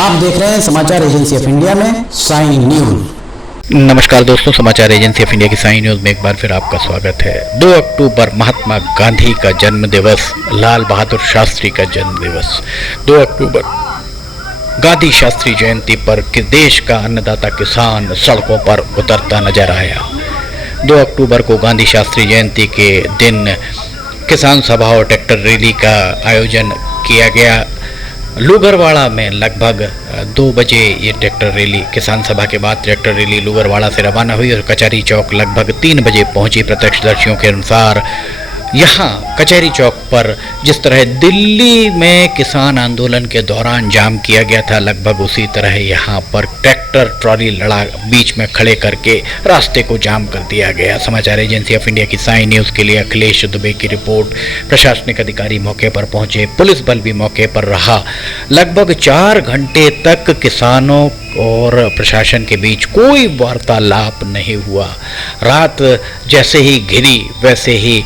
आप देख रहे हैं समाचार एजेंसी ऑफ इंडिया में साइन न्यूज। नमस्कार दोस्तों, समाचार एजेंसी ऑफ इंडिया की साइन न्यूज में एक बार फिर आपका स्वागत है। 2 अक्टूबर महात्मा गांधी का जन्म दिवस, लाल बहादुर शास्त्री का जन्म दिवस। 2 अक्टूबर गांधी शास्त्री जयंती पर देश का अन्नदाता किसान सड़कों पर उतरता नजर आया। 2 अक्टूबर को गांधी शास्त्री जयंती के दिन किसान सभा और ट्रैक्टर रैली का आयोजन किया गया। लूगरवाड़ा में लगभग 2 बजे ये ट्रैक्टर रैली, किसान सभा के बाद ट्रैक्टर रैली लूगरवाड़ा से रवाना हुई और कचहरी चौक लगभग 3 बजे पहुंची। प्रत्यक्षदर्शियों के अनुसार यहाँ कचहरी चौक पर जिस तरह दिल्ली में किसान आंदोलन के दौरान जाम किया गया था, लगभग उसी तरह यहाँ पर ट्रैक्टर ट्रॉली लड़ा बीच में खड़े करके रास्ते को जाम कर दिया गया। समाचार एजेंसी ऑफ इंडिया की साइन न्यूज़ के लिए अखिलेश दुबे की रिपोर्ट। प्रशासनिक अधिकारी मौके पर पहुंचे, पुलिस बल भी मौके पर रहा। लगभग 4 घंटे तक किसानों और प्रशासन के बीच कोई वार्तालाप नहीं हुआ। रात जैसे ही घिरी वैसे ही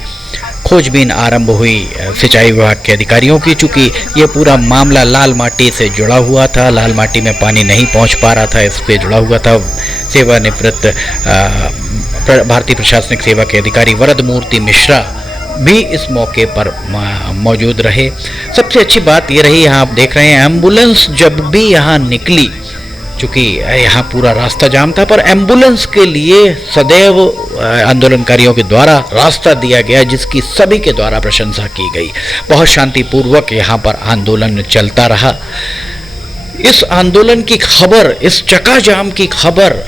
खोजबीन आरंभ हुई सिंचाई विभाग के अधिकारियों की। चूंकि ये पूरा मामला लाल माटी से जुड़ा हुआ था, लाल माटी में पानी नहीं पहुंच पा रहा था, इस पे जुड़ा हुआ था। सेवानिवृत्त भारतीय प्रशासनिक सेवा के अधिकारी वरद मूर्ति मिश्रा भी इस मौके पर मौजूद रहे। सबसे अच्छी बात ये रही, यहाँ आप देख रहे हैं एम्बुलेंस जब भी यहाँ निकली, चूँकि यहाँ पूरा रास्ता जाम था, पर एम्बुलेंस के लिए सदैव आंदोलनकारियों के द्वारा रास्ता दिया गया, जिसकी सभी के द्वारा प्रशंसा की गई। बहुत शांतिपूर्वक यहाँ पर आंदोलन चलता रहा। इस आंदोलन की खबर, इस चक्काजाम की खबर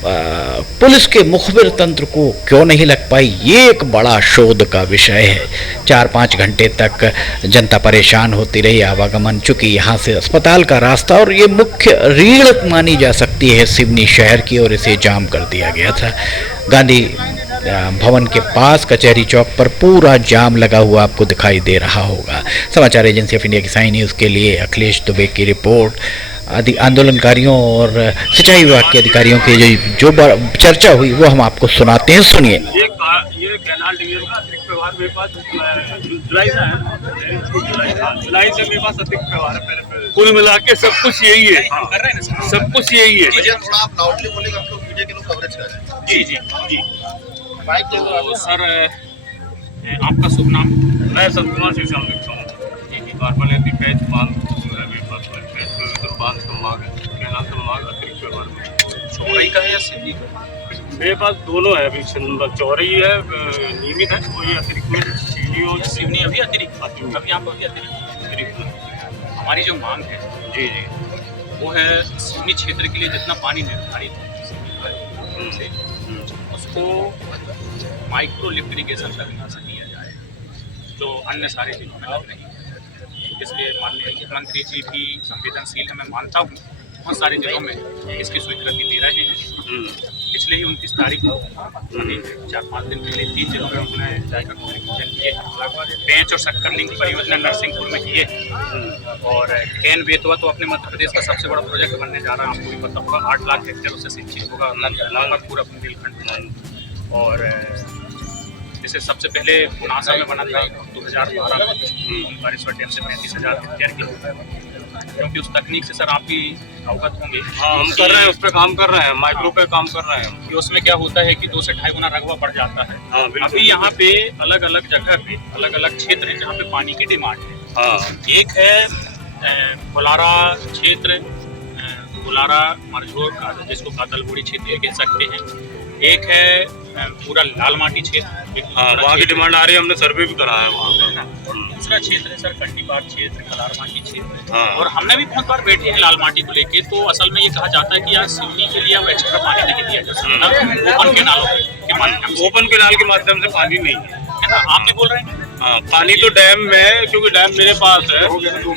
पुलिस के मुखबिर तंत्र को क्यों नहीं लग पाई, ये एक बड़ा शोध का विषय है। 4-5 घंटे तक जनता परेशान होती रही। आवागमन, चूँकि यहाँ से अस्पताल का रास्ता और ये मुख्य रीढ़ मानी जा सकती है सिवनी शहर की, और इसे जाम कर दिया गया था। गांधी भवन के पास कचहरी चौक पर पूरा जाम लगा हुआ आपको दिखाई दे रहा होगा। समाचार एजेंसी ऑफ इंडिया की साइन न्यूज़ के लिए अखिलेश दुबे की रिपोर्ट। आंदोलनकारियों और सिंचाई विभाग के अधिकारियों की जो चर्चा हुई वो हम आपको सुनाते हैं, सुनिए। ये कैनाल डिवीजन का अतिरिक्त व्यवहार मेरे पास जुलाई से मेरे पास अतिरिक्त व्यवहार है। कुल मिला के सब कुछ यही है, सब कुछ यही है। थोड़ा आप लाउडली बोलेगा, आप लोग मीडिया के लोग कवरेज कर रहे हैं। जी जी जी। तो सर, आपका शुभ नाम? मैं सतकुमार सिंह लिखता हूँ। जी जी। कार्बोनेटिक पैच बांध अतिरिक्त व्यवहार में चौड़ाई का है या सीधी? मेरे पास दोनों है। अभी चौड़ाई है, नियमित है, कोई अतिरिक्त में सीवनी अभी अतिरिक्त अभी आप अभी अतिरिक्त। हमारी जो मांग है जी जी वो है सीवनी क्षेत्र के लिए जितना पानी निर्धारित है उसको माइक्रो लिफ्ट इरिगेशन तरीके से दिया जाए, जो अन्य सारे जिलों में नहीं है। इसके माननीय मुख्यमंत्री जी भी संवेदनशील है, मैं मानता हूँ। बहुत सारे जिलों में इसकी स्वीकृति दे रहे हैं। पिछले ही 29 तारीख को 4-5 दिन पहले 3 जिलों में उन्होंने जाकर किए। पेंच और शक्कर लिंक परियोजना नरसिंहपुर में किए, और कैन बेतवा तो अपने मध्य प्रदेश का सबसे बड़ा प्रोजेक्ट बनने जा रहा है। आपको भी पता होगा, 8 लाख हेक्टेयर उससे सिंचित होगा लगभग पूरा बुंदेलखंड। और जैसे सबसे पहले नासा में बना था 2012 में, बारिशवर डैम से 35,000 हेक्टेयर की। क्योंकि उस तकनीक से सर आप भी अवगत होंगे। हाँ, हम कर रहे हैं, उस पर काम कर रहे हैं, माइक्रो पे काम कर रहे हैं। कि उसमें क्या होता है कि 2 से 2.5 गुना रकबा बढ़ जाता है। हाँ, अभी यहाँ पे अलग अलग जगह पे अलग अलग क्षेत्र है जहाँ पे पानी की डिमांड है। हाँ, एक है कोलारा क्षेत्र, कोलारा मरझोर जिसको कादलबोड़ी क्षेत्र कह सकते हैं। एक है पूरा लाल माटी क्षेत्र। हाँ, वहाँ की डिमांड आ रही है, हमने सर्वे भी करा है वहाँ पे। दूसरा क्षेत्र है सर कंडीपार क्षेत्र, कलार माटी क्षेत्र। हाँ। और हमने भी बहुत बार बैठे हैं लाल माटी को लेके। तो असल में ये कहा जाता है कि यार सिवनी के लिए अब एक्स्ट्रा पानी नहीं दिया जा सकता ओपन केनाल के माध्यम से। ओपन केनाल के माध्यम से पानी नहीं है ना, आप भी बोल रहे हैं। हाँ, पानी तो डैम में है, क्योंकि डैम मेरे पास है।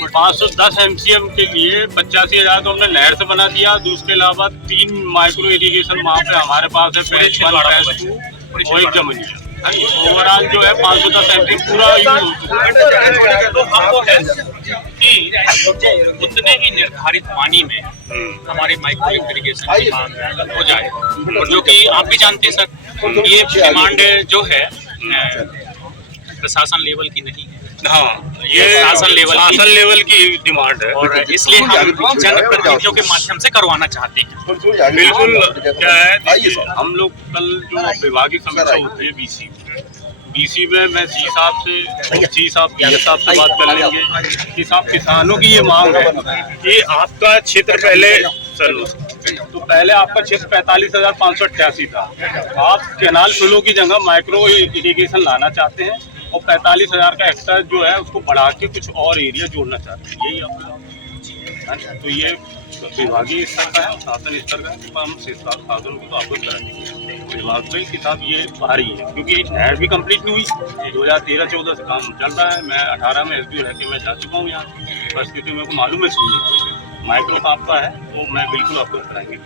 510 MCM के लिए 85,000 तो हमने नहर से बना दिया। उसके अलावा 3 माइक्रो इरिगेशन वहाँ पे हमारे पास है, पैच 1 पैच 2 और एक जमुनिया। ओवरऑल जो है 510 MCM पूरा तो हमको है कि उतने ही निर्धारित पानी में हमारे माइक्रो इरिगेशन की मांग हो जाए। और जो कि आप भी जानते हैं सर, ये डिमांड जो है प्रशासन लेवल की नहीं है, हाँ, ये शासन लेवल की डिमांड है और इसलिए हम जनप्रतिनिधियों के माध्यम से करवाना चाहते हैं। बिल्कुल। क्या है, देखिए, हम लोग कल जो विभागीय समीक्षा होती है बीसी में मैं सी साहब से बात कर लेंगे कि साहब किसानों की ये मांग है कि आपका क्षेत्र पहले तो पहले आपका क्षेत्र 45,588 था। आप कैनाल फ्लो की जगह माइक्रो इरिगेशन लाना चाहते हैं और 45,000 का हेक्टर जो है उसको बढ़ा के कुछ और एरिया जोड़ना चाहते हैं, यही आपका। तो ये विभागीय स्तर का है, शासन स्तर का है, तो हम शासन को तो अवगत कराएंगे विभाग में कि साहब ये भारी है, क्योंकि नहर भी कंप्लीट नहीं हुई। 2013-14 से काम चल रहा है। मैं 18 में SDO रह के मैं जा चुका हूँ यहाँ, परिस्थिति मेरे को मालूम है सुनिए। माइक्रो का आपका है तो मैं बिल्कुल आपको कराएंगे।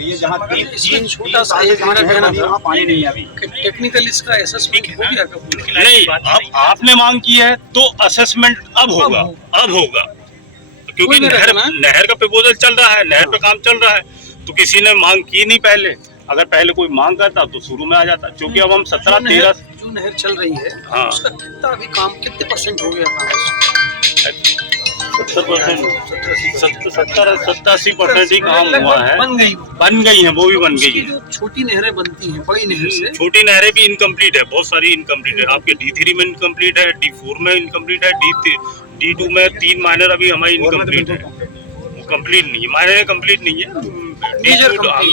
ये जहाँ तीन छोटा सा एक हमारा कहना था, वहाँ पानी नहीं है अभी। टेक्निकल इसका असेसमेंट हो गया क्या? नहीं, अब आपने मांग की है तो असेसमेंट अब होगा क्योंकि नहर का प्रपोजल चल रहा है, नहर पे काम चल रहा है, तो किसी ने मांग की नहीं पहले। अगर पहले कोई मांग करता तो शुरू में आ जाता, क्योंकि अब हम 17-13 जो नहर चल रही है, हाँ, उसका कितना अभी काम, कितने % हो गया काम? 70-80% ही काम हुआ है। बन गई है, वो भी बन गई है। जो छोटी नहरें बनती हैं बड़ी नहर से, छोटी नहरें भी इनकम्प्लीट है, बहुत सारी इनकम्प्लीट है। आपके D3 में इनकम्प्लीट है, D4 में इनकम्प्लीट है, D2 में 3 माइनर अभी हमारी इनकम्प्लीट है, वो कम्प्लीट नहीं है, माइनर कम्प्लीट नहीं है।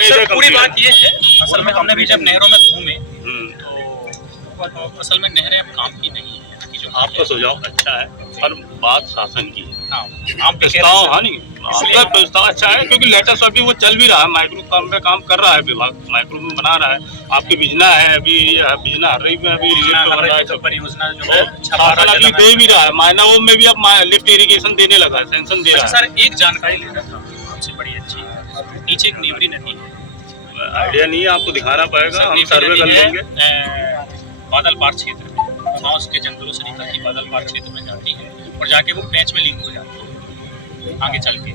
सर, पूरी बात ये है, असल में हमने भी जब नहरों में घूमे तो असल में नहरें अब काम की नहीं है। आपका सुझाव अच्छा है, पर बात शासन की है। आप प्रस्ताव, हाँ नहीं, आपका प्रस्ताव अच्छा है, क्योंकि लेटेस्ट अभी वो चल भी रहा है, माइक्रो काम पे काम कर रहा है विभाग, माइक्रो में बना रहा है। आपकी बिजना है, अभी बिजना हर्री में अभी परियोजना जो है शासन अभी दे भी रहा है, मायना वो में भी अब लिफ्ट इरिगेशन देने लगा है, सेंशन दे रहा है। सर, एक जानकारी लेना था आपसे, बड़ी अच्छी। नीचे एक नीवरी नदी है, आइडिया नहीं है, आपको दिखाना पड़ेगा, हम सर्वे कर लेंगे। बादल पार क्षेत्र में, वहाँ उसके जंगलों से निकल के बादल पार क्षेत्र में जाती है और जाके वो पेंच में लीक हो जाती है आगे चल के।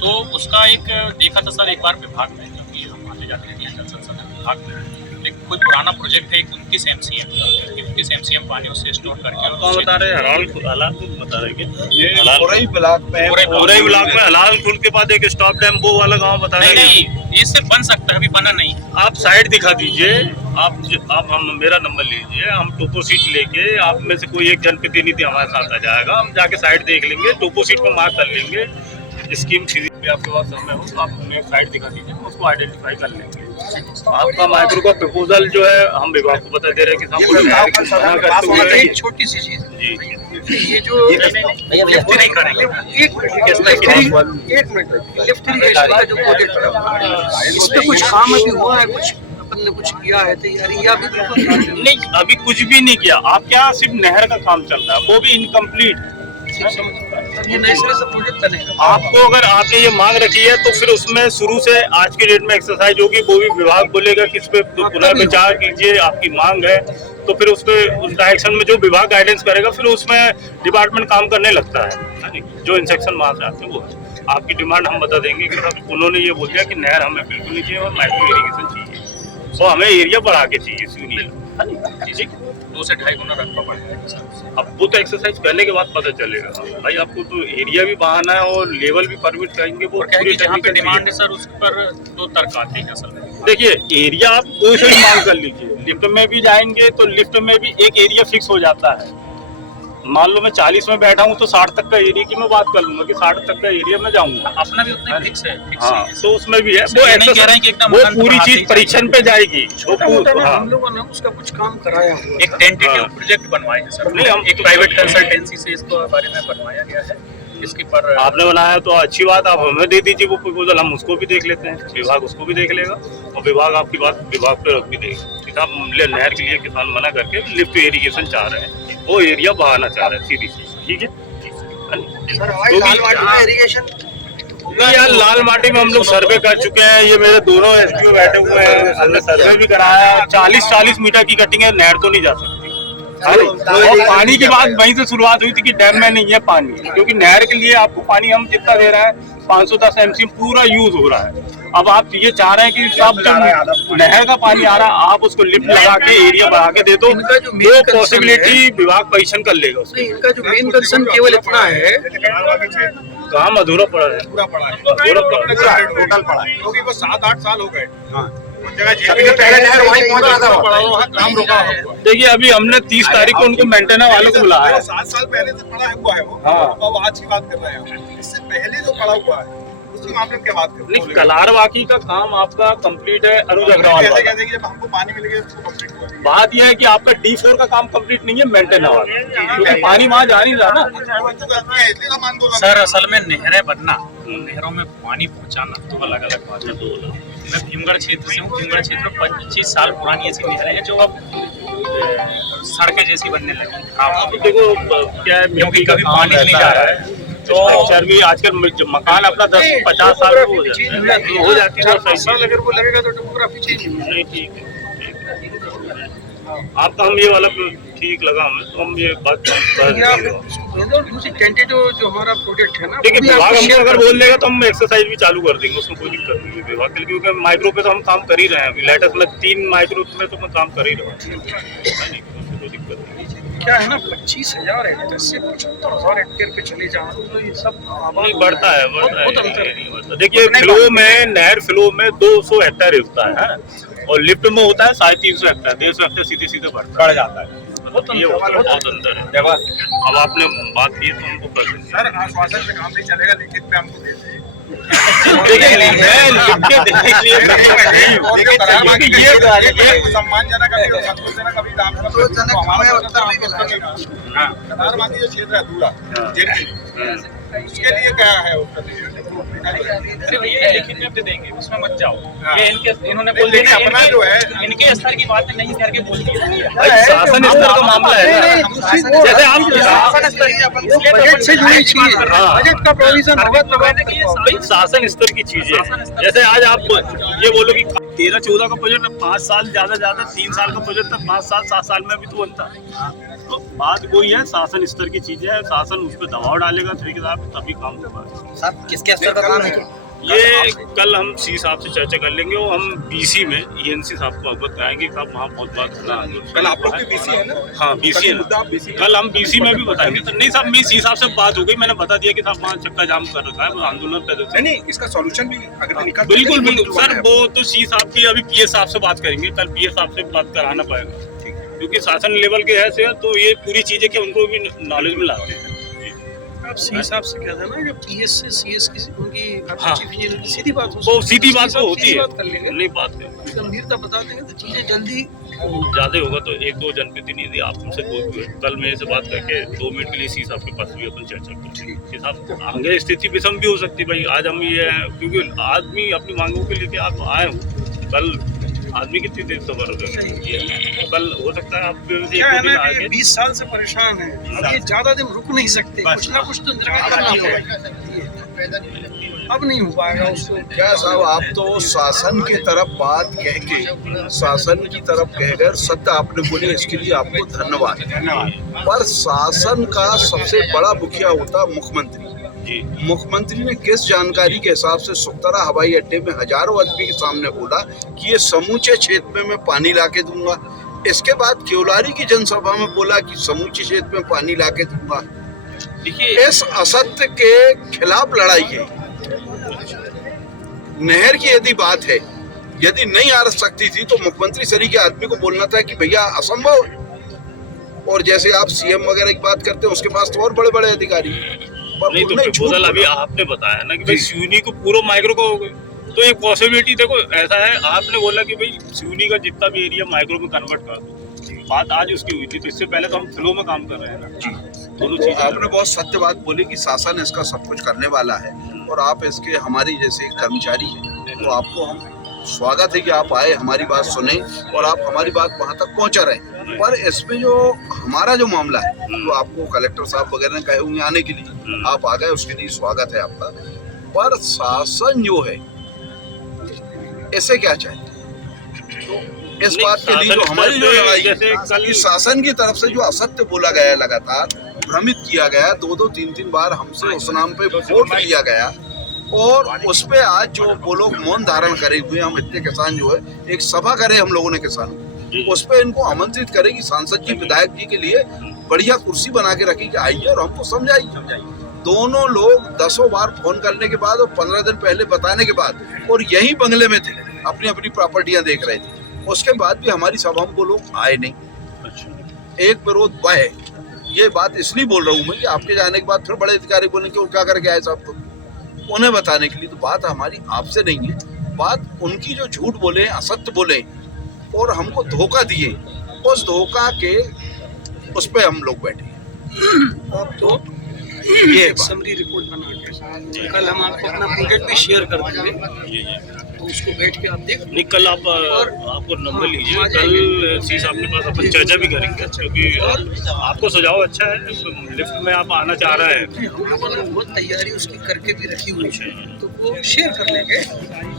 तो उसका एक देखा था सर एक बार विभाग में, क्योंकि हम आते जाते हैं जल संसाधन विभाग में, एक कोई पुराना प्रोजेक्ट है, 29 MCM का, 29 MCM पानी उससे स्टोर करके। और बता रहे हलाल बता रहे ये पूरे ब्लॉक में हलाल खुल के बाद एक स्टॉप डैम वो वाला गाँव बता रहे। नहीं, ये सिर्फ बन सकता है, अभी बना नहीं। आप साइड दिखा दीजिए, आप हम मेरा नंबर लीजिए, हम टोपो सीट लेके, आप में से कोई एक जनप्रतिनिधि हमारे साथ आ जाएगा, हम जाके साइड देख लेंगे, टोपो सीट पर मार्क कर लेंगे। स्कीम फिजिक्स भी आपके पास समय हो तो आप हमें साइड दिखा दीजिए, हम उसको आइडेंटिफाई कर लेंगे। आपका माइक्रो का प्रपोजल जो है हम विभाग को बता दे रहे हैं कि एक छोटी सी चीज जी, ये जो लिफ्ट नहीं करेंगे, एक मिनट, लिफ्ट इरिगेशन का जो प्रोजेक्ट है, इस पे कुछ काम अभी हुआ है, कुछ अपन ने कुछ किया है तैयारी, या अभी नहीं, अभी कुछ भी नहीं किया। आपके यहाँ सिर्फ नहर का काम चल रहा है, वो भी इनकम्प्लीट। ये नए सिरे से प्रोजेक्ट बनेगा। आपको अगर आपने ये मांग रखी है तो फिर उसमें शुरू से आज की डेट में एक्सरसाइज होगी, वो भी विभाग बोलेगा कि इस पे पुनर्विचार कीजिए, आपकी मांग है, तो फिर उस पे उस डायरेक्शन में जो विभाग गाइडेंस करेगा फिर उसमें डिपार्टमेंट काम करने लगता है। जो इंसेक्शन वहाँ से आते हैं वो आपकी डिमांड हम बता देंगे कि उन्होंने ये बोल दिया कि नहर हमें बिल्कुल नहीं चाहिए और माइक्रो इरिगेशन चाहिए, तो हमें एरिया बढ़ा के चाहिए, सुनिए 2 से 2.5 गुना रखना पड़ेगा। अब वो तो एक्सरसाइज करने के बाद पता चलेगा भाई, आपको तो एरिया भी बढ़ाना है और लेवल भी परमिट करेंगे। वो जहाँ पे डिमांड है सर, उस पर 2 तर्क आते हैं असल में। देखिए, एरिया आप कोई से भी मांग कर लीजिए, लिफ्ट में भी जाएंगे तो लिफ्ट में भी एक एरिया फिक्स हो जाता है। मान लो मैं 40 में बैठा हूँ तो 60 तक का एरिया की मैं बात कर लूंगा कि 60 तक का एरिया में जाऊंगा, अपना भी उतना फिक्स है। हाँ, तो उसमें भी है वो पूरी चीज परीक्षण पे जाएगी। हम लोगों ने उसका कुछ काम कराया हुआ, एक टेंटेटिव प्रोजेक्ट बनवाए हैं सर, हम एक प्राइवेट कंसल्टेंसी से इसको बारे में बनवाया गया है। इसके पर आपने बनाया तो अच्छी बात, आप हमें दे दीजिए वो प्रपोजल, हम उसको भी देख लेते हैं, विभाग उसको भी देख लेगा और विभाग आपकी बात विभाग पे रख भी देगा। किसान नहर के लिए किसान मना करके लिफ्ट इरिगेशन चाह रहे हैं, वो एरिया बढ़ाना चाह रहे हैं, सीधी सी, ठीक है। यार लाल माटी में हम लोग सर्वे कर चुके हैं, ये मेरे दोनों SDO बैठे हुए हैं, हमने सर्वे भी कराया। 40-40 मीटर की कटिंग है, नहर तो नहीं जा सकती। और पानी की बात वहीं से शुरुआत हुई थी कि डैम में नहीं है पानी, क्योंकि नहर के लिए आपको पानी हम जितना दे रहे हैं 510 MCM पूरा यूज हो रहा है। अब आप ये चाह रहे हैं कि सब जब नहर का पानी आ रहा है आप उसको लिफ्ट लगा के एरिया बढ़ा के दे दो, इनका जो main वो concern पॉसिबिलिटी विभाग परीक्षण कर लेगा उसको। नहीं, इनका जो मेन कंसर्न केवल इतना है, काम अधूरा पड़ा है, पूरा पड़ा है, अधूरा पड़ा है। टोटल पड़ा है, क्योंकि वो 7-8 साल हो गए। हाँ, काम रुका हुआ। देखिए अभी हमने 30 तारीख को उनको मेंटेनेंस वालों को बुलाया है। 7 साल पहले से पड़ा हुआ है वो। हाँ। अब आज की बात कर रहे हैं, इससे पहले जो पड़ा हुआ है उसी मामले में क्या बात कर रहे नहीं, कलारवाकी का काम आपका कंप्लीट है अनुज अग्रवाल कैसे वाला। कहते हैं कि जब हमको पानी मिलेगा उसको कंप्लीट कर देंगे। बात यह है कि आपका D4 का काम कंप्लीट नहीं है मेंटेनेंस वाला, क्योंकि पानी वहाँ जा नहीं रहा ना। वो तो गलती है, इसलिए हम आंदोलन सर असल में नहरें बनना, नहरों में पानी पहुंचाना तो अलग अलग बात है। मैं भीमगढ़ क्षेत्र से हूँ। भीमगढ़ क्षेत्र में 25 साल पुरानी ऐसी नहरें हैं जो अब सड़कें जैसी बनने लगी। अब देखो क्या है, क्योंकि कभी पानी नहीं जा रहा है तो स्ट्रक्चर भी आजकल मकान अपना 10-50 साल को हो जाता है, हो जाती है। 4-5 साल अगर वो लगेगा तो टोपोग्राफी चेंज होगी। नहीं ठीक है। आपका हम ये वाला ठीक लगा हमें, तो हम ये बात कर ये आप देंगे। दूसरी टेंटेटिव जो हमारा प्रोजेक्ट है ना, देखिए वो भी विभाग आपको हमको share अगर कर बोल देगा तो हम एक्सरसाइज भी चालू कर देंगे, उसमें कोई दिक्कत नहीं है विभाग के लिए, क्योंकि माइक्रो पे तो हम काम कर ही रहे हैं। अभी लेटेस्ट में 3 माइक्रो में तो मैं काम कर ही रहा हूँ, नहीं कोई दिक्कत नहीं। क्या है ना, 25,000 हेक्टेयर से 75,000 हेक्टेयर पे चले जाओ तो ये सब नहीं बढ़ता है, बहुत अंतर है। देखिए फ्लो में, नहर फ्लो में 200 हेक्टेयर होता है और लिफ्ट में होता है 350 हेक्टेयर, 150 हेक्टेयर सीधे सीधे बढ़ जाता है। ये बहुत अंतर है। अब आपने बात की तो हमको कर देंगे। सर आश्वासन से काम नहीं चलेगा, लिखित में हमको दे दें। देखिए मैं लिख के देने के लिए क्योंकि ये सम्मानजनक अभी और संतोषजनक अभी हमारा उत्तर नहीं मिला। कतारबागी जो क्षेत्र है अधूरा जेल के लिए, उसके लिए क्या है उत्तर? अरे भैया लिखित में दे देंगे, उसमें मत जाओ। हाँ। ये इन्होंने बोल दिया, अपना जो है इनके स्तर की बात नहीं करके बोल दिया। भाई शासन स्तर का मामला है ना, जैसे हम बजट से जुड़ी चीज, बजट का प्रोविजन होगा तब भाई शासन स्तर की चीजें हैं। जैसे आज आप ये बोलो कि 13-14 का प्रोजेक्ट 5 साल ज्यादा 3 साल का प्रोजेक्ट था 5 साल 7 साल में भी तो बनता है। तो बात वही है, शासन स्तर की चीजें है, शासन उस पर दबाव डालेगा ठेकेदार पे तभी काम होगा। साहब किसके स्तर का काम है? ये कल हम सी साहब से चर्चा कर लेंगे और हम BC में ENC साहब को अवगत कराएंगे कि आप वहाँ बहुत बात करना। कल आप लोग भी BC है ना? हाँ BC है मुद्दा आप ना, BC कल हम BC में भी बताएंगे। तो नहीं साहब, मेरी सी साहब से बात हो गई, मैंने बता दिया कि साहब वहाँ चक्का जाम कर रखा है, वो आंदोलन कर रहे थे। नहीं, इसका सॉल्यूशन भी अगर निकल बिल्कुल बिल्कुल सर, वो तो सी साहब की अभी PS साहब से बात करेंगे, कल PS साहब से बात कराना पड़ेगा, क्योंकि शासन लेवल के है से तो ये पूरी चीजें कि उनको भी नॉलेज में लाते हैं। आप सी हिसाब से क्या था ना, जो PS से CS की उनकी हाँ। चीफ इंजीनियर की सीधी बात हो, वो सीधी बात तो होती सीधी है, बात कर लेंगे, नहीं बात है गंभीरता बता देंगे तो चीजें जल्दी। ज्यादा होगा तो 1-2 जनप्रतिनिधि आप हमसे कोई कल मेरे से बात करके 2 मिनट के लिए सी साहब के पास भी अपन चर्चा करेंगे। साहब आगे स्थिति विषम भी हो सकती है भाई, आज हम ये है क्योंकि आदमी अपनी मांगों के लेके आप आए हो, कल आदमी कितनी देर से भर गए, कल हो सकता है आप क्या है ना कि 20 साल से परेशान है, अब ये ज्यादा दिन रुक नहीं सकते, कुछ ना कुछ तो निर्णय करना होगा। अब नहीं हो पाएगा उसको। क्या साहब, आप तो शासन की तरफ बात कह के, शासन की तरफ कहकर सत्य आपने बोली, इसके लिए आपको धन्यवाद। पर शासन का सबसे बड़ा मुखिया होता मुख्यमंत्री। मुख्यमंत्री ने किस जानकारी के हिसाब से सुखतरा हवाई अड्डे में हजारों आदमी के सामने बोला कि ये समूचे क्षेत्र में मैं पानी लाके दूंगा, इसके बाद केवलारी की जनसभा में बोला कि समूचे क्षेत्र में पानी लाके दूंगा। देखिए, इस असत्य के खिलाफ लड़ाई है। नहर की यदि बात है, यदि नहीं आ सकती थी तो मुख्यमंत्री सरी के आदमी को बोलना था कि भैया असंभव है। और जैसे आप CM वगैरह की बात करते हैं, उसके पास तो और बड़े बड़े अधिकारी, नहीं तो प्रपोजल अभी आपने बताया ना कि भाई सिवनी को पूरा माइक्रो को हो गई, तो एक पॉसिबिलिटी देखो ऐसा है, आपने बोला कि भाई सिवनी का जितना भी एरिया माइक्रो में कन्वर्ट कर दो, बात आज उसकी हुई थी, तो इससे पहले तो हम फ्लो में काम कर रहे हैं ना जी। दोनों तो चीजें आपने बहुत सत्य बात बोली कि शासन इसका सब कुछ करने वाला है, और आप इसके हमारी जैसे एक कर्मचारी हैं, तो आपको हम स्वागत है कि आप आए, हमारी बात सुने और आप हमारी बात वहाँ तक पहुँचा रहे। पर इसमें जो हमारा जो मामला है, तो आपको कलेक्टर साहब वगैरह ने कहे होंगे आने के लिए, आप आ गए, उसके लिए स्वागत है आपका। पर शासन जो है, इसे क्या चाहिए? तो इस बात के लिए जो हमारी जो लड़ाई है कि शासन की तरफ से जो असत्य बोला गया, लगातार भ्रमित किया गया, 2-2, 3-3 बार हमसे उस नाम पे वोट लिया गया, और उस पे आज जो वो लोग मौन धारण करे हुए, हम इतने किसान जो है एक सभा करे हम लोगों ने किसानों, उस पे इनको आमंत्रित करें कि सांसद जी विधायक जी के लिए बढ़िया कुर्सी बना के रखी कि आइए और हमको समझाइए। दोनों लोग 10 बार फोन करने के बाद और 15 दिन पहले बताने के बाद और यही बंगले में थे, अपनी अपनी प्रॉपर्टियां देख रहे थे, उसके बाद भी हमारी सभा में वो लोग आए नहीं। एक विरोध वह है, ये बात इसलिए बोल रहा हूँ मैं कि आपके जाने के बाद फिर बड़े अधिकारी बोलेंगे वो क्या करके आए साहब, तो उन्हें बताने के लिए। तो बात हमारी आपसे नहीं है, बात उनकी जो झूठ बोले, असत्य बोले और हमको धोखा दिए, उस धोखा के उस पे हम लोग बैठे हैं। तो ये समरी रिपोर्ट बना के कल हम आपको अपना प्रोजेक्ट भी शेयर कर देंगे, तो उसको बैठ के आप देख। नहीं, कल आपको नंबर लीजिए, कल सी साहब के पास अपन चर्चा भी करेंगे, क्योंकि आपको सुझाव अच्छा है, लिफ्ट में आप आना चाह रहे हैं। हम लोगों ने बहुत तैयारी उसकी करके भी रखी हुई है, तो वो शेयर कर लेंगे।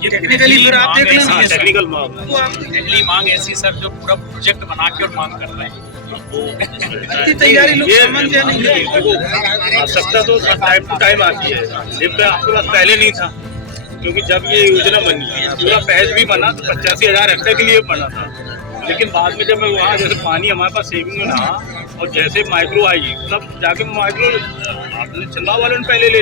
ये टेक्निकली फिर आप देख लेना, टेक्निकल मांग वो आप पहली मांग ऐसी सर जो पूरा प्रोजेक्ट बना के और मांग कर रहे हैं। इतनी तैयारी लोग समझ या नहीं है। देखो, आवश्यकता तो टाइम टू टाइम आती है, लिफ्ट आपके पास पहले नहीं था, क्योंकि जब ये योजना बनी पूरा पहल भी बना तो 85,000 हेक्टेयर के लिए बना था, लेकिन बाद में जब मैं वहाँ जैसे पानी हमारे पास सेविंग में रहा और जैसे माइक्रो आई तब जाके माइक्रो आपने चंदा वाले ने पहले ले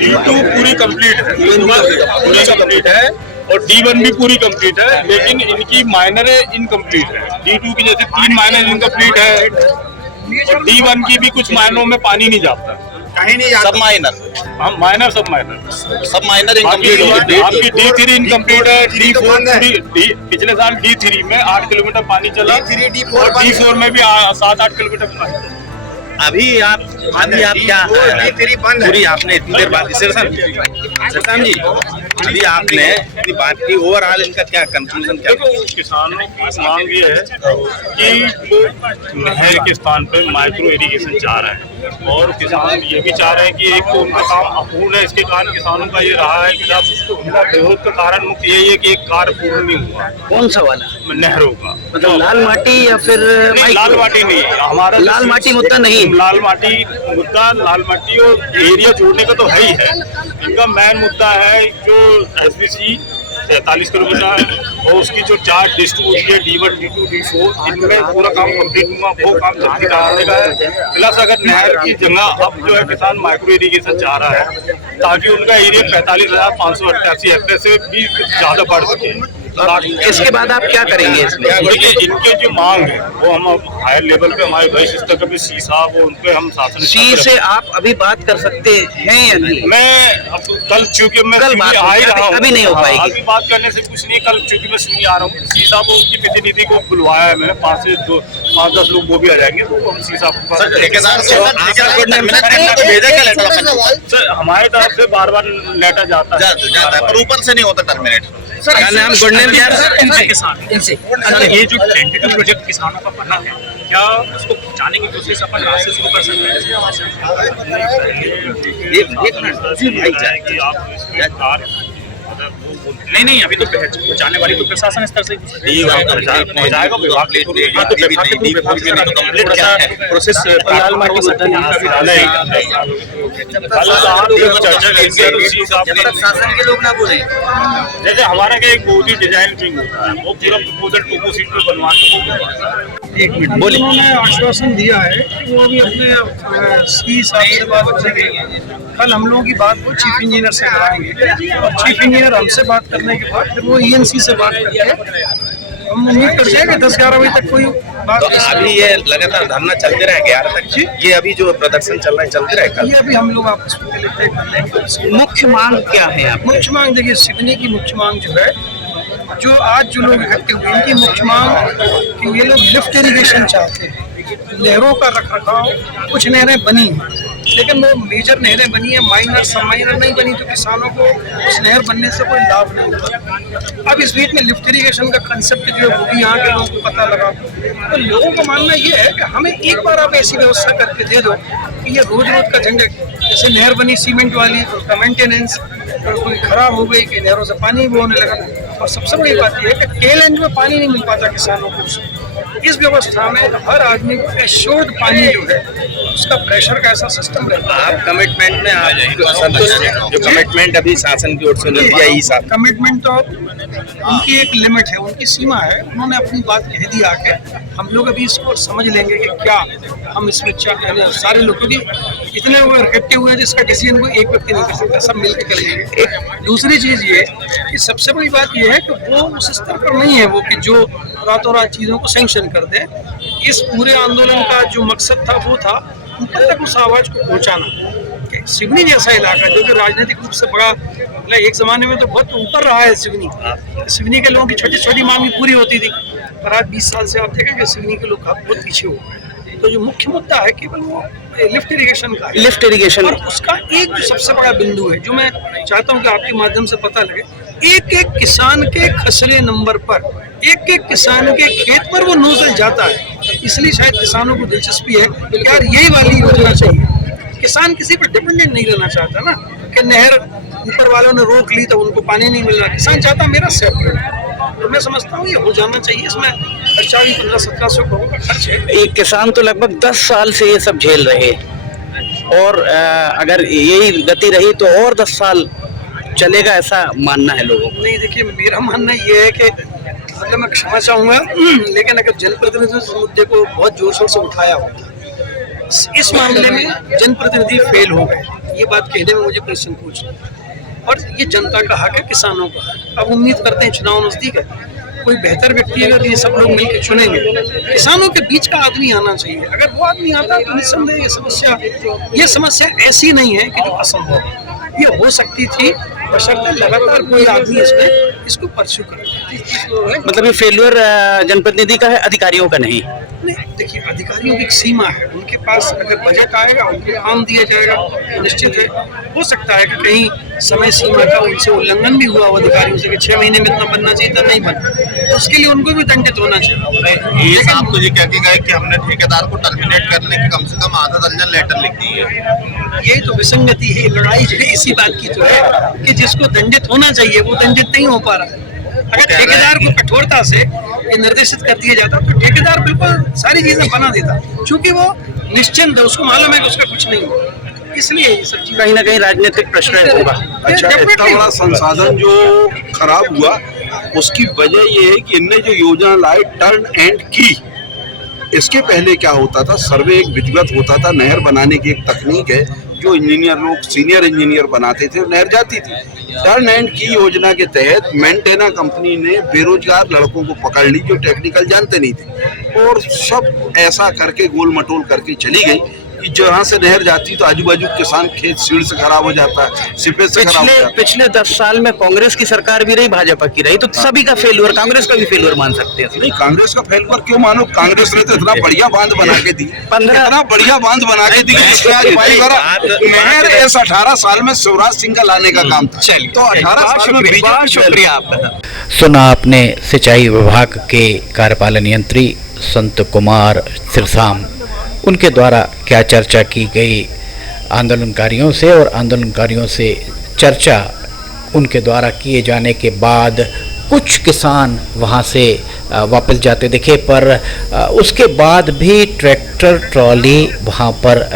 D2 पूरी कंप्लीट है, पूरी कंप्लीट है और D1 भी पूरी कंप्लीट है, लेकिन इनकी माइनर इनकम्प्लीट है। D2 की जैसे 3 माइनर इनकम्प्लीट है और D1 की भी कुछ माइनरों में पानी नहीं जाता, कहीं नहीं जाता। सब माइनर, हम माइनर सब माइनर सब माइनर इनकम्प्लीट होगी। आपकी D3 इनकम्प्लीट है, D4 पिछले साल D3 में 8 किलोमीटर पानी चला और D4 में भी 7-8 किलोमीटर पानी। अभी आप क्या पूरी आपने इतनी देर बात सरसान जी, अभी आपने इतनी बात की, ओवरऑल इनका क्या कंक्लूजन क्या? देखो, किसानों की मांग ये है कि वो नहर के स्थान पे माइक्रो इरिगेशन चाह रहे हैं और किसान ये भी चाह रहे हैं कि एक तो उनका काम अपूर्ण है, इसके कारण किसानों का ये रहा है कि उनका विरोध का कारण मुख्य यही है कि एक कार्य पूर्ण नहीं हुआ। कौन सा वाला? नहरों का मतलब लाल माटी या फिर लाल माटी नहीं, हमारा लाल माटी मुद्दा नहीं, लाल माटी मुद्दा, लाल माटी और एरिया जोड़ने का तो है ही है। इनका मेन मुद्दा है जो SBC 43 किलोमीटर और उसकी जो 4 डिस्ट्रिक्ट है D1, D2, D4, इनमें पूरा काम कंप्लीट हुआ, वो काम जल्दी कराने का है। प्लस अगर नहर की जगह अब जो है किसान माइक्रो इरिगेशन चाह रहा है ताकि उनका एरिया 45,588 हेक्टेयर से भी ज़्यादा बढ़ सके। इसके बाद आप क्या करेंगे इसमें? देखिए, इनके जो मांग है वो हम हायर लेवल पे हमारे वरिष्ठ स्तर के सी साहब उन पे हम शासन सी से आप अभी बात कर सकते हैं या नहीं? मैं अब कल चूंकि मैं कल बात आ ही रहा हूँ, अभी नहीं हो पाएगी। अभी बात करने से कुछ नहीं, कल चूंकि मैं सुनी आ रहा हूँ, सी साहब उसकी प्रतिनिधि को बुलवाया है मैंने, 5-10 लोग वो भी आ जाएंगे, तो हम सी साहब को सर हमारे तरफ से बार-बार लेटर जाता है पर ऊपर से नहीं होता टर्मिनेट। नाम गुडनेम क्या है? इनसे ये जो टेंटेटिव प्रोजेक्ट किसानों का बना है, क्या उसको पहुंचाने की कोशिश अपन रात से शुरू कर सकते हैं? नहीं, अभी तो पहुंचाने वाली तो प्रशासन स्तर से पहुंचाएगा, विभाग प्रोसेस शासन के लोग ना बोले। जैसे हमारा क्या एक बहुत ही डिजाइन विंग होता है, वो पूरा प्रपोजल टोको सीट पे बनवा के एक मिनट बोले। उन्होंने आश्वासन दिया है कि वो भी अपने सी साहब से बात करेंगे। कल हम लोगों की बात को चीफ इंजीनियर से कराएंगे और चीफ इंजीनियर हमसे बात करने के बाद फिर वो ENC से बात करके हम उम्मीद करते हैं कि 10-11 बजे तक कोई बात। तो अभी ये लगातार धरना चलते रहे 11 तक, ये अभी जो प्रदर्शन चल रहा है चलते रहेगा? ये अभी हम लोग आपस में तय कर लेंगे। मुख्य मांग क्या है आप? मुख्य मांग देखिए, सिवनी की मुख्य मांग जो है, जो आज जो लोग इकट्ठे हुए इनकी मुख्य मांग कि ये लोग लिफ्ट इरिगेशन चाहते हैं, नहरों का रख रखाव, कुछ नहरें बनी हैं लेकिन वो मेजर नहरें बनी है, माइनर सब माइनर नहीं बनी, तो किसानों को उस नहर बनने से कोई लाभ नहीं होता। अब इस बीच में लिफ्ट इरिगेशन का कंसेप्ट जो है वो भी यहाँ के लोगों को पता लगा, तो लोगों का मानना ये है कि हमें एक बार आप ऐसी व्यवस्था करके दे दो कि ये रोज रोज का झंझट, जैसे नहर बनी सीमेंट वाली, तो उसका मेंटेनेंस कोई खराब हो गई कि नहरों से पानी भी होने लगा, और सबसे बड़ी बात यह है कि टेल एंड में पानी नहीं मिल पाता किसानों को। इस व्यवस्था में हर आदमी को एश्योर्ड पानी जो है उसका प्रेशर का ऐसा सिस्टम रहता है। आप कमिटमेंट में आ जाएंगे, जो कमिटमेंट अभी शासन की ओर से दिया, कमिटमेंट तो उनकी एक लिमिट है, उनकी सीमा है, उन्होंने अपनी बात कह दी आके। हम लोग अभी इसको समझ लेंगे कि क्या हम इसमें सारे लोग, क्योंकि इतने लोग इकट्ठे हुए हैं जिसका डिसीजन कोई एक व्यक्ति नहीं कर सकता, सब मिलकर कर लेंगे। दूसरी चीज ये कि सबसे बड़ी बात ये है कि वो उस स्तर पर नहीं है वो कि जो रातों रात चीजों को सैंक्शन कर दे। इस पूरे आंदोलन का जो मकसद था वो था ऊपर तक उस आवाज को पहुंचाना। सिवनी जैसा इलाका जो कि राजनीतिक रूप से बड़ा, मतलब एक जमाने में तो बहुत ऊपर रहा है सिवनी के लोगों की छोटी छोटी मांग भी पूरी होती थी, पर आज 20 साल से आप देखेंगे सिवनी के लोग बहुत पीछे हो गए। तो जो मुख्य मुद्दा है केवल वो लिफ्ट इरिगेशन का, लिफ्ट इरिगेशन, और उसका एक जो सबसे बड़ा बिंदु है जो मैं चाहता हूँ कि आपके माध्यम से पता लगे, एक एक किसान के खसरे नंबर पर, एक एक किसान के खेत पर वो नोजल जाता है। इसलिए शायद किसानों को दिलचस्पी है कि यार यही वाली योजना चाहिए। किसान किसी पर डिपेंडेंट नहीं रहना चाहता ना, कि नहर ऊपर वालों ने रोक ली तो उनको पानी नहीं मिल रहा। किसान चाहता मेरा सेपरेट, तो मैं समझता हूँ ये हो जाना चाहिए। इसमें खर्चा भी 1500-1700 करोड़ का खर्च है। एक किसान तो लगभग 10 साल से ये सब झेल रहे हैं, और अगर यही गति रही तो और 10 साल चलेगा, ऐसा मानना है लोगों को। नहीं, देखिए मेरा मानना ये है कि मतलब मैं क्षमा चाहूँगा, लेकिन अगर जनप्रतिनिधियों इस मुद्दे को बहुत जोर शोर से उठाया होता, इस मामले में जनप्रतिनिधि फेल हो गए, ये बात कहने में मुझे कोई संकोच नहीं। और ये जनता का हक है, किसानों का हक। अब उम्मीद करते हैं चुनाव नजदीक है, कोई बेहतर व्यक्ति अगर ये सब लोग मिलकर चुनेंगे, किसानों के बीच का आदमी आना चाहिए। अगर वो आदमी आता है तो निस्संदेह ये समस्या ऐसी नहीं है कि जो असंभव, ये हो सकती थी, बशर्ते लगातार कोई आदमी इसको परस्यू करे। मतलब ये फेल्यूर जनप्रतिनिधि का है, अधिकारियों का नहीं। देखिए अधिकारियों की एक सीमा है, उनके पास अगर बजट आएगा उनको काम दिया जाएगा, निश्चित है। हो सकता है कि कहीं समय सीमा का उनसे उल्लंघन भी हुआ हो अधिकारियों से कि 6 महीने में इतना बनना चाहिए था, नहीं बना, तो उसके लिए उनको भी दंडित होना चाहिए। ये साहब तो ये कह के गए कि हमने ठेकेदार को टर्मिनेट करने की कम से कम आधा दर्जन लेटर लिख दी है। ये तो विसंगति है, लड़ाई जो है इसी बात की तो है कि जिसको दंडित होना चाहिए वो दंडित नहीं हो पा रहा है। अगर ठेकेदार को कठोरता से ये निर्देशित कर दिया जाता तो ठेकेदार बिल्कुल सारी चीजें बना देता, क्योंकि वो निश्चिंत है, उसको मालूम है कि उसका कुछ नहीं होगा। इसलिए ये सब चीज कहीं ना कहीं राजनीतिक प्रश्न होगा। अच्छा, इतना बड़ा संसाधन जो खराब हुआ उसकी वजह ये है कि इनने जो योजना लाई टर्न एंड की, इसके पहले क्या होता था, सर्वे एक विधिवत होता था, नहर बनाने की एक तकनीक है जो इंजीनियर लोग सीनियर इंजीनियर बनाते थे, नहर जाती थी। टर्न एंड की योजना के तहत मेंटेना कंपनी ने बेरोजगार लड़कों को पकड़ ली जो टेक्निकल जानते नहीं थे, और सब ऐसा करके गोल मटोल करके चली गई कि जहाँ से नहर जाती तो आजू बाजू किसान खेत सीढ़ से खराब हो जाता है, सिपे से खराब हो जाता है। पिछले 10 साल में कांग्रेस की सरकार भी रही, भाजपा की रही, तो सभी का फेल्यूर, कांग्रेस का भी फेल्यूर मान सकते हैं। नहीं, कांग्रेस का फेल्यूर क्यों मानो? कांग्रेस ने तो इतना बढ़िया बांध बना के दी, इतना बढ़िया बांध बना के दी, नहर इस 18 साल में शिवराज सिंह का लाने का काम था। तो 18 साल में बीजेपी। शुक्रिया आपका। सुना आपने सिंचाई विभाग के कार्यपालन यंत्री संत कुमार सिरसाम, उनके द्वारा क्या चर्चा की गई आंदोलनकारियों से, और आंदोलनकारियों से चर्चा उनके द्वारा किए जाने के बाद कुछ किसान वहां से वापस जाते दिखे, पर उसके बाद भी ट्रैक्टर ट्रॉली वहां पर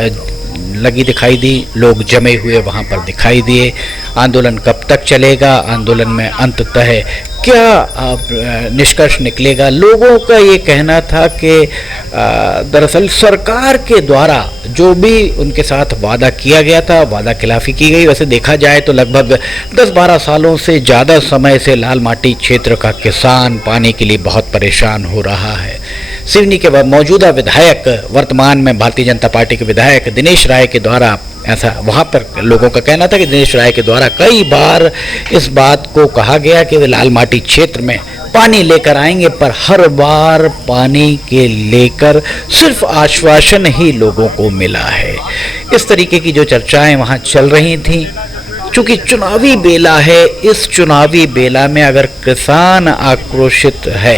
लगी दिखाई दी, लोग जमे हुए वहां पर दिखाई दिए। आंदोलन कब तक चलेगा, आंदोलन में अंततः क्या निष्कर्ष निकलेगा? लोगों का ये कहना था कि दरअसल सरकार के द्वारा जो भी उनके साथ वादा किया गया था, वादा खिलाफी की गई। वैसे देखा जाए तो लगभग 10-12 सालों से ज़्यादा समय से लाल माटी क्षेत्र का किसान पानी के लिए बहुत परेशान हो रहा है। सिवनी के मौजूदा विधायक, वर्तमान में भारतीय जनता पार्टी के विधायक दिनेश राय के द्वारा, ऐसा वहाँ पर लोगों का कहना था कि दिनेश राय के द्वारा कई बार इस बात को कहा गया कि लाल माटी क्षेत्र में पानी लेकर आएंगे, पर हर बार पानी के लेकर सिर्फ आश्वासन ही लोगों को मिला है। इस तरीके की जो चर्चाएं वहां चल रही थी, चूंकि चुनावी बेला है, इस चुनावी बेला में अगर किसान आक्रोशित है,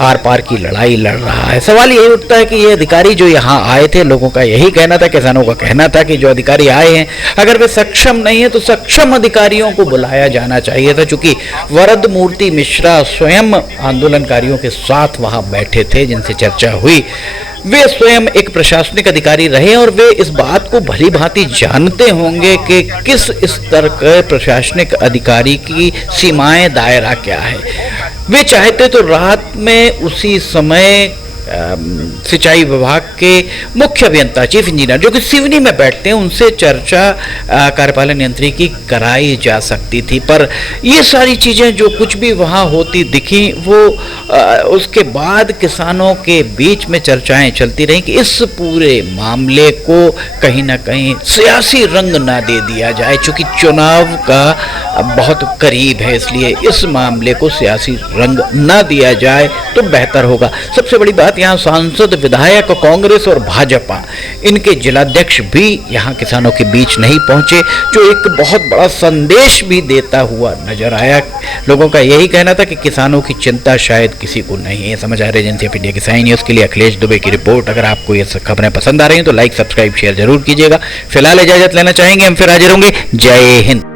आर पार की लड़ाई लड़ रहा है, सवाल यही उठता है कि ये अधिकारी जो यहाँ आए थे, लोगों का यही कहना था, किसानों का कहना था कि जो अधिकारी आए हैं अगर वे सक्षम नहीं है तो सक्षम अधिकारियों को बुलाया जाना चाहिए था। चूंकि वरद मूर्ति मिश्रा स्वयं आंदोलनकारियों के साथ वहां बैठे थे, जिनसे चर्चा हुई, वे स्वयं एक प्रशासनिक अधिकारी रहे और वे इस बात को भली भांति जानते होंगे कि किस स्तर के प्रशासनिक अधिकारी की सीमाएं, दायरा क्या है। वे चाहते तो रात में उसी समय सिंचाई विभाग के मुख्य अभियंता, चीफ इंजीनियर, जो कि सिवनी में बैठते हैं, उनसे चर्चा कार्यपालन यंत्री की कराई जा सकती थी। पर ये सारी चीज़ें जो कुछ भी वहाँ होती दिखी, वो उसके बाद किसानों के बीच में चर्चाएं चलती रहीं कि इस पूरे मामले को कहीं ना कहीं सियासी रंग ना दे दिया जाए। चूँकि चुनाव का बहुत करीब है, इसलिए इस मामले को सियासी रंग ना दिया जाए तो बेहतर होगा। सबसे बड़ी बात, यहाँ सांसद, विधायक, कांग्रेस और भाजपा, इनके जिलाध्यक्ष भी यहाँ किसानों के बीच नहीं पहुंचे, जो एक बहुत बड़ा संदेश भी देता हुआ नजर आया। लोगों का यही कहना था कि किसानों की चिंता शायद किसी को नहीं है। समाचार एजेंसी ऑफ इंडिया की साइन न्यूज़ के लिए अखिलेश दुबे की रिपोर्ट। अगर आपको ये खबरें पसंद आ रही हैं तो लाइक, सब्सक्राइब, शेयर जरूर कीजिएगा। फिलहाल इजाजत लेना चाहेंगे, हम फिर हाजिर होंगे। जय हिंद।